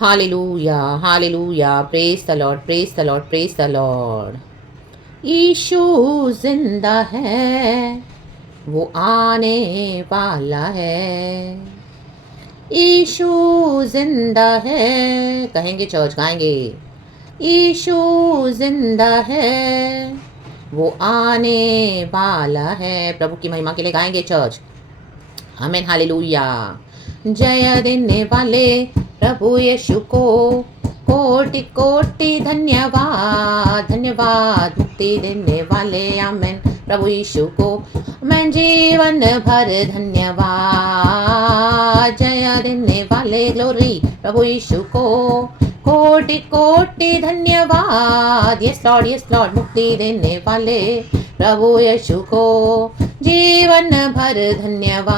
Hallelujah, hallelujah, praise the lord, praise the lord, praise the lord. यीशु जिंदा है, वो आने वाला है। यीशु जिंदा है, कहेंगे चर्च, गाएंगे। यीशु जिंदा है, वो आने वाला है। प्रभु की महिमा के लिए गाएंगे चर्च। आमीन, हालेलुया। जय देने वाले प्रभु यीशु को कोटि कोटि धन्यवाद, धन्यवाद। मुक्ति देने वाले आमीन प्रभु यीशु को मैं जीवन भर धन्यवाद। जय देने वाले ग्लोरी प्रभु यीशु को कोटि कोटि धन्यवाद। यस लॉर्ड, मुक्ति देने वाले प्रभु यीशु को जीवन भर धन्यवाद।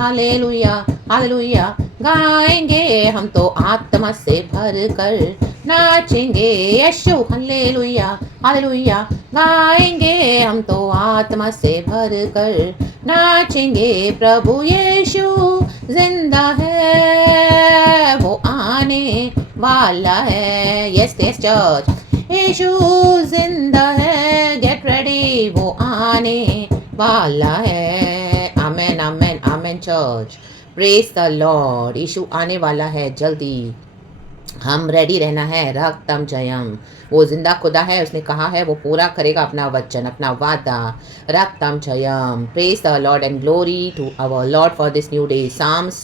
हालेलुया, हालेलुया, गाएंगे हम तो आत्मा से भर कर नाचेंगे यीशु। हालेलुया, हालेलुया, गाएंगे हम तो आत्मा से भर कर नाचेंगे। प्रभु यीशु जिंदा है, वो आने वाला है। यस यस चर्च, यीशु जिंदा है, गेट रेडी, वो आने वाला है। आमेन, आमेन, आमेन चर्च, प्रेज द लॉर्ड। यीशु आने वाला है जल्दी, हम रेडी रहना है। रक्तम जयम, वो जिंदा खुदा है, उसने कहा है वो पूरा करेगा अपना वचन, अपना वादा। रक्तम जयम, praise the lord and glory to our lord for this new day. Psalms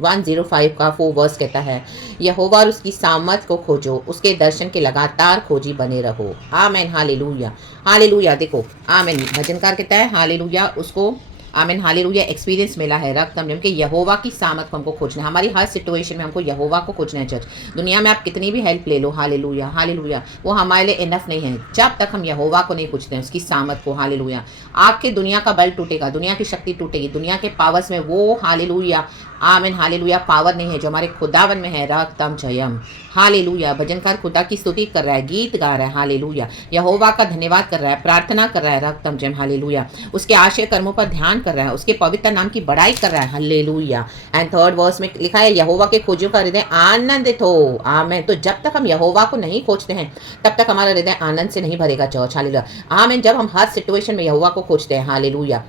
105 का 4 वर्स कहता है, यहोवा और उसकी सामर्थ को खोजो, उसके दर्शन के लगातार खोजी बने रहो। आमेन, हालेलुया, हालेलुया। देखो, आमेन, भजनकार कहता है हालेलुया, उसको आमीन, हालेलुया, एक्सपीरियंस मिला है। रक्त हम के यहोवा की सामत को हमको खोजना है। हमारी हर सिचुएशन में हमको यहोवा को खोजना है चर्च। दुनिया में आप कितनी भी हेल्प ले लो, हालेलुया, हालेलुया, वो हमारे लिए इनफ नहीं है जब तक हम यहोवा को नहीं खोजते हैं, उसकी सामत को। हालेलुया, आपके दुनिया का बल टूटेगा, दुनिया की शक्ति टूटेगी, दुनिया के पावर्स में वो हालेलुया, आमीन, हालेलुया, पावर नहीं है जो हमारे खुदावन में है। रक्तम जयम, हालेलुया। भजनकार खुदा की स्तुति कर रहा है, गीत गा रहा है, हालेलुया, यहोवा का धन्यवाद कर रहा है, प्रार्थना कर रहा है। रक्तम जयम, हालेलुया, उसके आशय कर्मों पर ध्यान कर रहा है, उसके पवित्र नाम की बड़ाई कर रहा है। हालेलुया। एंड 3rd वर्स में लिखा है, यहोवा के खोजियों का हृदय आनंदित हो। आमीन। तो जब तक हम यहोवा को नहीं खोजते हैं तब तक हमारा हृदय आनंद से नहीं भरेगा चर्च। हालेलुया, आमीन। जब हम हर सिचुएशन में यहोवा को खोजते हैं, हालेलुया,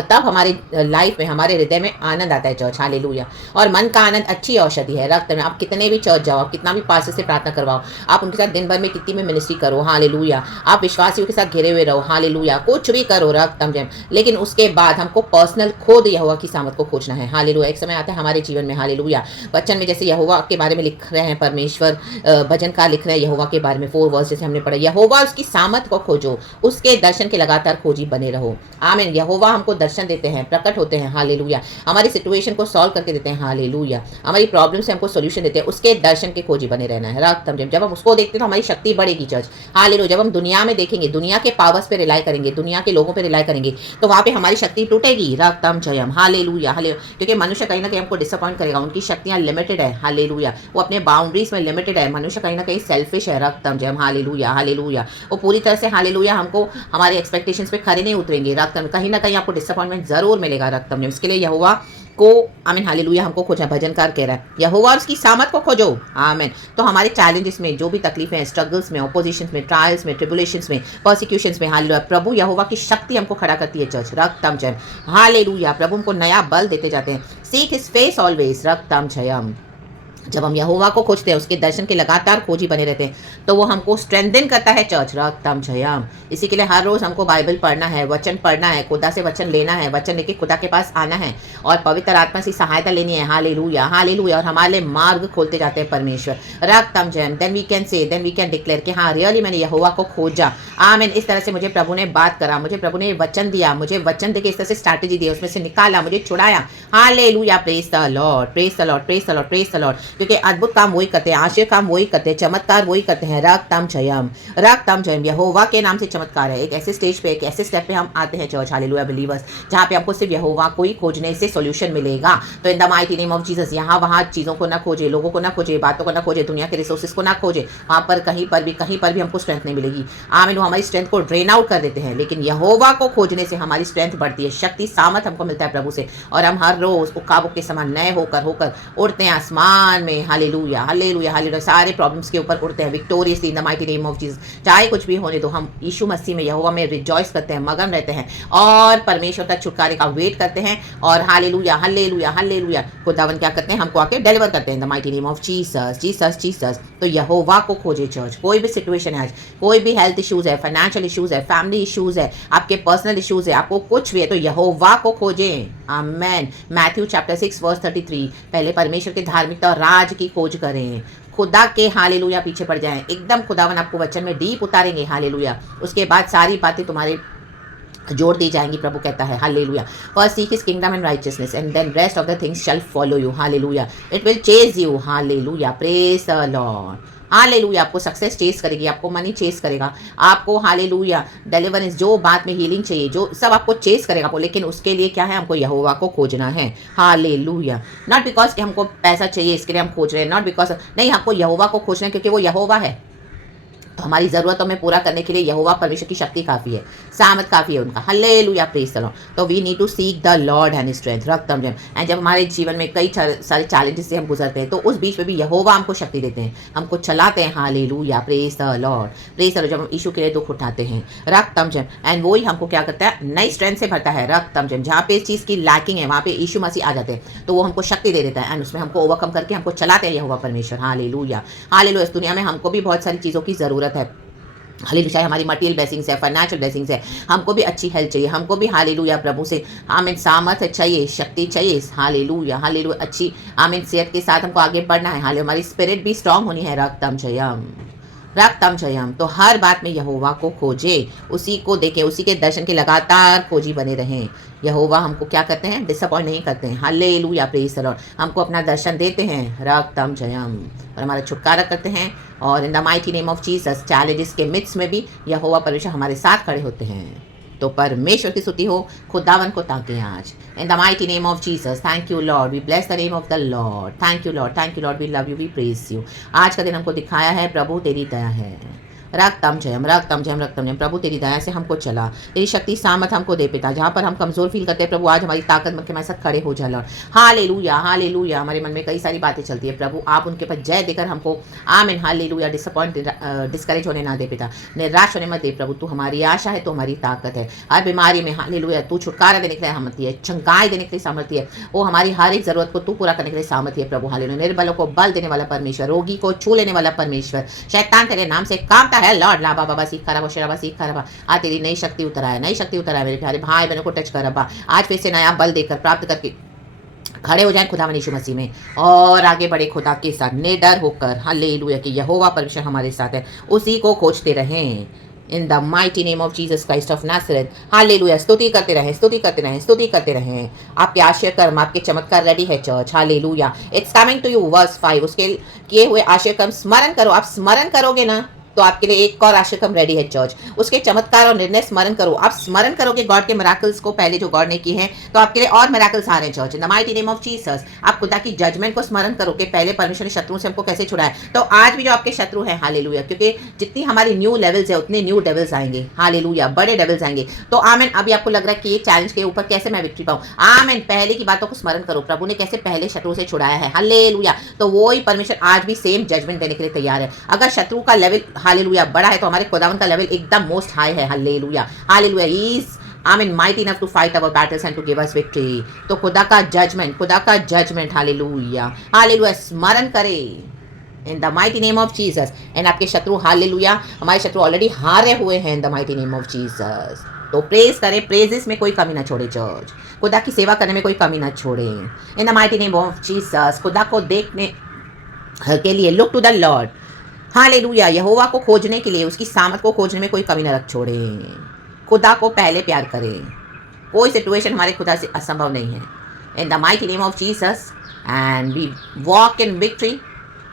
तब हमारे लाइफ में, हमारे हृदय में आनंद आता है चर्च। हालेलुया। और मन का आनंद अच्छी औषधि है। रक्त में आप कितने भी चर्च जाओ, आप कितना भी पास्टर से प्रार्थना करवाओ, आप उनके साथ दिन भर में कितनी भी मिनिस्ट्री करो, हालेलुया, आप विश्वासियों के साथ घिरे हुए रहो, हालेलुया, कुछ भी करो, रक्तम जयम, लेकिन उसके बाद हमको पर्सनल खुद यहोवा की सामत को खोजना है। हालेलुया। एक समय आता है हमारे जीवन में, हालेलुया, वचन में जैसे यहोवा के बारे में लिख रहे हैं परमेश्वर, भजनकार लिख रहे हैं यहोवा के बारे में 4 वर्स जैसे हमने पढ़ा, यहोवा उसकी सामत को खोजो, उसके दर्शन के लगातार खोजी बने रहो। आमीन। यहोवा हमको दर्शन देते हैं, प्रकट होते हैं, हालेलुया, हमारी सिचुएशन को सॉल्व करके देते हैं, हालेलुया, हमारी प्रॉब्लम से हमको सॉल्यूशन देते हैं, उसके दर्शन के खोजी बने रहना है। रक्तम जब हम उसको देखते हैं तो हमारी शक्ति बढ़ेगी चर्च। हालेलुया। जब हम दुनिया में देखेंगे, दुनिया के पावर्स पे रिलाई करेंगे, दुनिया के लोगों पे रिलाई करेंगे, तो वहां पे हमारी शक्ति टूटेगी। रक्तम जयम, हालेलुया, हालेलुया, क्योंकि मनुष्य कहीं ना कहीं हमको डिसअपॉइंट करेगा, उनकी शक्तियां लिमिटेड है, हालेलुया, वो अपने बाउंड्रीज में लिमिटेड है, मनुष्य कहीं ना कहीं सेल्फिश है। रक्तम जयम, हालेलुया, हालेलुया, वो पूरी तरह से, हालेलुया, हमको हमारे एक्सपेक्टेशंस पे खरे नहीं उतरेंगे। रक्तम कहीं ना कहीं आपको डिसअपॉइंटमेंट जरूर मिलेगा। रक्तम जयम, इसके लिए यहोवा को, आमीन, हालेलुया, हमको खोजना। भजनकार कह रहा है यहोवा और उसकी सामत को खोजो। आमीन। तो हमारे चैलेंजेस में जो भी तकलीफें हैं, स्ट्रगल्स में, ऑपोजिशन में, ट्रायल्स में, ट्रिबुलेशंस में, परसिक्यूशंस में, हालेलुया, प्रभु यहोवा की शक्ति हमको खड़ा करती है चर्च। रक्तम जयम, हालेलुया, प्रभु हमको नया बल देते जाते हैं। Seek his face always. रक्तम जयम, जब हम यहोवा को खोजते हैं, उसके दर्शन के लगातार खोजी बने रहते हैं, तो वो हमको स्ट्रेंथन करता है चर्च। रक्तम जयम, इसी के लिए हर रोज हमको बाइबल पढ़ना है, वचन पढ़ना है, खुदा से वचन लेना है, वचन लेके खुदा के पास आना है और पवित्र आत्मा से सहायता लेनी है। हालेलुया, हालेलुया, और हमारे लिए मार्ग खोलते जाते हैं परमेश्वर। रक्तम Jayam, then we can declare कि हाँ, रियली मैंने यहोवा को खोजा। आमीन। इस तरह से मुझे प्रभु ने बात करा, मुझे प्रभु ने वचन दिया, मुझे वचन देके इस तरह से स्ट्रैटेजी दी, उसमें से निकाला, मुझे छुड़ाया। Hallelujah, praise the lord, praise the lord, praise the lord, praise the Lord. क्योंकि अद्भुत काम वही करते हैं, आश्चर्य काम वही करते हैं, चमत्कार वही करते हैं। रक्तम जयम, रक्तम जयम। यहोवा के नाम से चमत्कार है। एक ऐसे स्टेज पे, एक ऐसे स्टेप पे हम आते हैं चर्च, हालेलुया बिलीवर्स, जहाँ पे हमको सिर्फ यहोवा को ही खोजने से सॉल्यूशन मिलेगा। तो इन the mighty name of Jesus यहाँ वहाँ चीज़ों को ना खोजे, लोगों को ना खोजे, बातों को ना खोजे, दुनिया के रिसोर्सेज को ना खोजे, वहाँ पर कहीं पर भी हमको स्ट्रेंथ नहीं मिलेगी। आमीन। वो हमारी स्ट्रेंथ को ड्रेन आउट कर देते हैं, लेकिन यहोवा को खोजने से हमारी स्ट्रेंथ बढ़ती है, शक्ति सामर्थ हमको मिलता है प्रभु से, और हम हर रोज उकाबों के समान नए होकर उड़ते हैं आसमान में। Hallelujah hallelujah hallelujah. सारे प्रॉब्लम्स के ऊपर उड़ते हैं victoriously in the mighty name of Jesus. चाहे कुछ भी होने दो, हम यीशु मसीह में, यहोवा में रिजॉइस करते हैं, मगन रहते हैं और परमेश्वर तक छुटकारे का वेट करते हैं। और हालेलुया हालेलुया हालेलुया, खुदावन क्या करते हैं, हमको आके डिलीवर करते हैं in the mighty name of Jesus Jesus Jesus. तो यहोवा को खोजे चर्च। कोई भी सिचुएशन है आज, कोई भी हेल्थ इश्यूज है, फाइनेंशियल इश्यूज है, फैमिली इश्यूज है, आपके पर्सनल इश्यूज है, आपको कुछ भी है, तो यहोवा को खोजें। आमेन। मैथ्यू चैप्टर 6 वर्स 33, पहले परमेश्वर की धार्मिकता और राज की खोज करें, खुदा के हालेलुया पीछे पड़ जाएं, एकदम खुदावन आपको वचन में डीप उतारेंगे। हालेलुया। उसके बाद सारी बातें तुम्हारे जोड़ दी जाएंगी। प्रभु कहता है hallelujah, first seek his kingdom and righteousness and then rest of the things shall follow you. Hallelujah. It will chase you. Hallelujah. Praise the Lord. Hallelujah. आपको सक्सेस चेस करेगी, आपको मनी चेस करेगा, आपको हालेलुया डिलीवरेंस, जो बात में healing चाहिए, जो सब आपको चेस करेगा आपको। लेकिन उसके लिए क्या है, हमको यहोवा को खोजना है। हालेलुया। नॉट बिकॉज कि हमको पैसा चाहिए इसके लिए हम खोज रहे हैं, नॉट बिकॉज, नहीं, हमको यहोवा को खोजना है क्योंकि वो यहोवा है। तो हमारी ज़रूरतों में पूरा करने के लिए यहोवा परमेश्वर की शक्ति काफ़ी है, सामर्थ काफ़ी है उनका। हालेलुया। Praise the lord. तो we need to seek the lord and strength. रक्तम जम। एंड जब हमारे जीवन में कई सारे चैलेंजेस से हम गुजरते हैं, तो उस बीच में भी यहोवा हमको शक्ति देते हैं, हमको चलाते हैं। Hallelujah. Praise the lord. Praise the Lord. जब हम यीशु के लिए दुख उठाते हैं, रक्तम जम, एंड वही हमको क्या करता है, नई स्ट्रेंथ से भरता है। रक्तम जम। जहाँ पे इस चीज़ की लैकिंग है, वहाँ पे यीशु मसीह आ जाते हैं, तो वो हमको शक्ति दे देता है, एंड उसमें हमको ओवरकम करके हमको चलाते हैं यहोवा परमेश्वर। Hallelujah hallelujah. इस दुनिया में हमको भी बहुत सारी चीज़ों की ज़रूरत है। हालेलुया। चाहे हमारी मटेरियल ब्लेसिंग्स है, फाइनेंशियल ब्लेसिंग्स है, हमको भी अच्छी हेल्थ चाहिए, हमको भी हालेलुया प्रभु से आमीन सामर्थ्य चाहिए, शक्ति चाहिए। Hallelujah hallelujah. अच्छी आमीन सेहत के साथ हमको आगे बढ़ना है। हालेलुया। हमारी स्पिरिट भी स्ट्रांग होनी है। रक्तम जयम रक्तम जयम। तो हर बात में यहोवा को खोजे, उसी को देखें, उसी के दर्शन के लगातार खोजी बने रहें। यहोवा हमको क्या करते हैं, डिसअपॉइंट नहीं करते हैं। हालेलुया। Praise the Lord. हमको अपना दर्शन देते हैं। रक्तम जयम। और हमारा छुटकारा करते हैं। और इन the mighty name of Jesus, challenges के मिड्स में भी यहोवा परमेश्वर हमारे साथ खड़े होते हैं। तो परमेश्वर की स्तुति हो, खुदावन को ताके आज in the mighty name of Jesus. Thank you Lord, we bless the name of the Lord. Thank you Lord, we love you, we praise you. आज का दिन हमको दिखाया है, प्रभु तेरी दया है। रक्तम जयम रक्तम जयम रक्तम जयम। प्रभु तेरी दया से हमको चला, तेरी शक्ति सामर्थ हमको दे पिता। जहाँ पर हम कमजोर फील करते हैं प्रभु, आज हमारी ताकत बन के हमारे साथ खड़े हो जा लॉर्ड। Hallelujah hallelujah. हमारे मन में कई सारी बातें चलती है प्रभु, आप उनके पास जय देकर हमको आमीन हालेलुया डिस्करेज होने ना दे पिता, निराश होने मत दे प्रभु। तू हमारी आशा है, तो हमारी ताकत है। हर बीमारी में हालेलुया तू छुटकारा देने के लिए सामर्थ्य है, चंगाई देने के लिए सामर्थ्य है। वो हमारी हर एक जरूरत को तू पूरा करने के लिए सामर्थ्य है प्रभु। हालेलुया। निर्बलों को बल देने वाला परमेश्वर, रोगी को छू लेने वाला परमेश्वर, शैतान तेरे नाम से कामता है लॉर्ड। ला बाबा सीख खराबा शेराबा सीख खराबा। आज तेरी नई शक्ति उतराया, नई शक्ति उतराया मेरे प्यारे भाई बहनों को टच कर अब्बा। आज फिर से नया बल देकर प्राप्त करके खड़े हो जाएं खुदा यीशु मसीह में, और आगे बढ़े खुदा के साथ निडर होकर। हालेलुया कि यहोवा परमेश्वर हमारे साथ है, उसी को खोजते रहें। In the mighty name of Jesus Christ of Nazareth. Hallelujah. स्तुति करते रहें, स्तुति करते रहें, स्तुति करते रहें। आपके आश्चर्य कर्म, आपके चमत्कार रेडी है church. Hallelujah. It's coming to you. Verse 5, उसके किए हुए आश्चर्य कर्म स्मरण करो। आप स्मरण करोगे ना, तो आपके लिए एक और आश्चर्य रेडी है चर्च। उसके चमत्कार और निर्णय स्मरण करो। आप स्मरण करोगे गॉड के मिराकल्स को, पहले जो गॉड ने किए हैं, तो आपके लिए और मिराकल्स आ रहे हैं church in the mighty name of Jesus. आप खुदा की जजमेंट को स्मरण करो कि पहले परमेश्वर ने शत्रु से हमको कैसे छुड़ाया। तो आज भी जो आपके शत्रु हैं, हालेलुया, क्योंकि जितनी हमारी न्यू लेवल्स है उतने न्यू डेविल्स आएंगे। हालेलुया। बड़े डेविल्स आएंगे। तो आमेन। अभी आपको लग रहा है कि ये चैलेंज के ऊपर कैसे मैं विक्ट्री पाऊं, आमेन। पहले की बातों को स्मरण करो, प्रभु ने कैसे पहले शत्रु से छुड़ाया है। हालेलुया। तो वो ही परमेश्वर आज भी सेम जजमेंट देने के लिए तैयार है। अगर शत्रु का लेवल हालेलुया बड़ा है, तो हमारे खुदावन का लेवल एकदम मोस्ट हाई है। Hallelujah hallelujah. He is amen mighty enough to fight our battles and to give us victory. तो खुदा का जजमेंट हालेलुया हालेलुया स्मरण करें in the mighty name of Jesus. And आपके शत्रु हालेलुया, हमारे शत्रु ऑलरेडी हारे हुए हैं in the mighty name of Jesus. तो प्रेज करें, प्रेजेस में कोई कमी ना छोड़े चर्च, खुदा की सेवा करने में कोई कमी ना छोड़े in the mighty name of Jesus. खुदा को देखने के लिए look to the Lord. Hallelujah. यहोवा को खोजने के लिए, उसकी सामर्थ को खोजने में कोई कमी न रख छोड़े। खुदा को पहले प्यार करें। कोई सिचुएशन हमारे खुदा से असंभव नहीं है इन the mighty name of Jesus. and we walk in victory.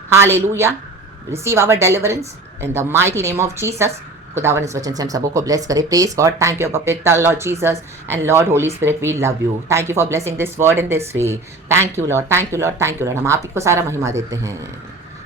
Hallelujah. Receive our deliverance in the mighty name of Jesus. खुदावन इस वचन से हम सबों को ब्लेस करे. Praise God. थैंक यू पवित्र Lord Jesus and Lord Holy Spirit, we love you. Thank you for blessing this word in this way. Thank you Lord, thank you Lord, thank you Lord. हम आप ही को सारा महिमा देते हैं.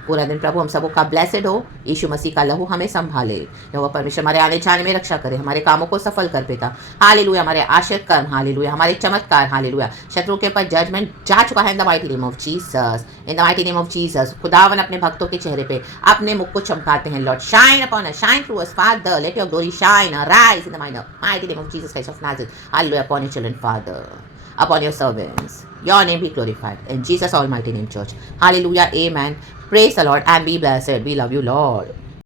पूरा दिन प्रभु हम सबों का ब्लेसेड हो. यीशु मसीह का लहू हमें संभाले. यहोवा परमेश्वर हमारे आने जाने में रक्षा करे, हमारे कामों को सफल कर पिता. हालेलुया. हमारे आश्रित कर्म, हालेलुया. हमारे चमत्कार, हालेलुया. शत्रु के ऊपर जजमेंट जा चुका है इन the mighty name of Jesus. In the mighty name of Jesus. खुदावन अपने भक्तों के चेहरे पे अपने मुख को चमकाते हैं. Lord shine upon us, shine through us father. Let your glory shine rise in the mighty name of Jesus Christ of Nazareth. Hallelujah. Upon your children father, upon your servants. Your name be glorified. In Jesus' almighty name, church. Hallelujah. Amen. Praise the Lord and be blessed. We love you, Lord.